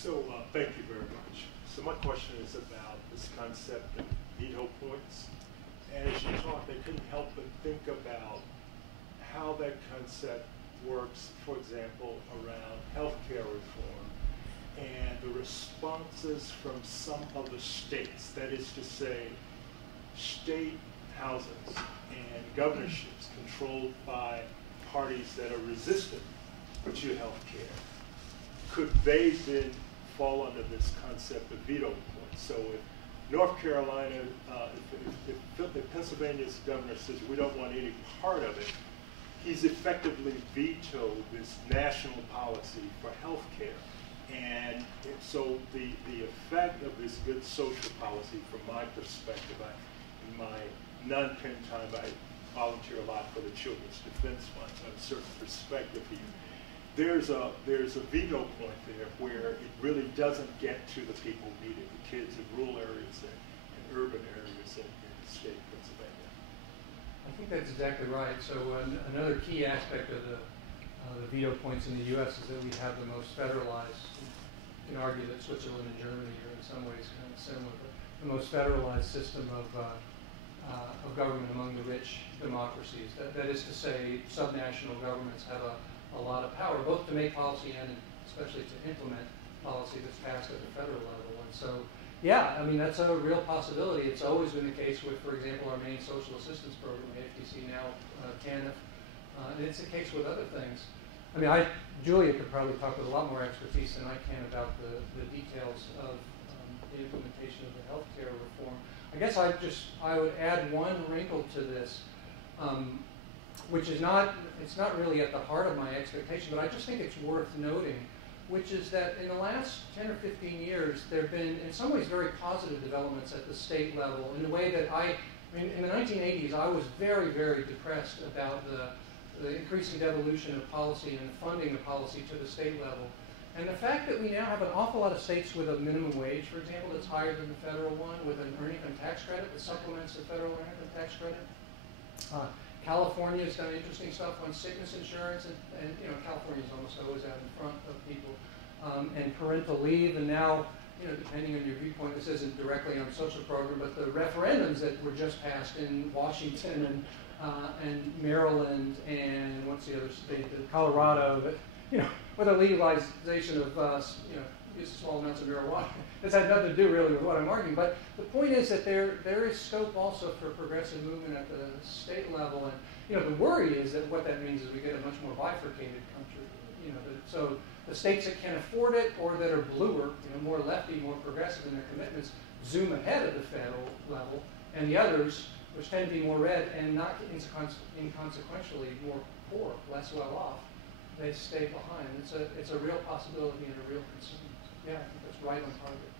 So thank you very much. So my question is about this concept of veto points. As you talked, I couldn't help but think about how that concept works, for example, around healthcare reform and the responses from some of the states, that is to say, state houses and governorships controlled by parties that are resistant to healthcare. Could they then fall under this concept of veto points? So if North Carolina, if Pennsylvania's governor says we don't want any part of it, he's effectively vetoed this national policy for health care. And so the effect of this good social policy, from my perspective, in my non-pen time, I volunteer a lot for the Children's Defense Fund, so I have a certain perspective here. There's a veto point there where it really doesn't get to the people needed, the kids in rural areas and urban areas in the state of Pennsylvania. I think that's exactly right. So another key aspect of the veto points in the U.S. is that we have the most federalized. You can argue that Switzerland and Germany are in some ways kind of similar, but the most federalized system of government among the rich democracies. That is to say, subnational governments have a lot of power, both to make policy and especially to implement policy that's passed at the federal level. And so, yeah, I mean, that's a real possibility. It's always been the case with, for example, our main social assistance program, AFDC, now TANF, and it's the case with other things. I mean, Julia could probably talk with a lot more expertise than I can about the details of the implementation of the healthcare reform. I guess I would add one wrinkle to this, which is it's not really at the heart of my expectation, but I just think it's worth noting, which is that in the last 10 or 15 years, there have been, in some ways, very positive developments at the state level in the way that in the 1980s, I was very, very depressed about the increasing devolution of policy and funding of policy to the state level. And the fact that we now have an awful lot of states with a minimum wage, for example, that's higher than the federal one, with an earned income tax credit that supplements the federal earned income tax credit. California's done interesting stuff on sickness insurance, and you know, California's almost always out in front of people, and parental leave, and now, you know, depending on your viewpoint, this isn't directly on social program, but the referendums that were just passed in Washington and Maryland and what's the other state, Colorado, that, you know, with a legalization of you know, small amounts of marijuana. This had nothing to do really with what I'm arguing, but the point is that there is scope also for progressive movement at the state level, and you know, the worry is that what that means is we get a much more bifurcated country. You know, so the states that can afford it or that are bluer, you know, more lefty, more progressive in their commitments, zoom ahead of the federal level, and the others, which tend to be more red and not inconsequentially more poor, less well off, they stay behind. It's a real possibility and a real concern. Yeah, I think that's right on target.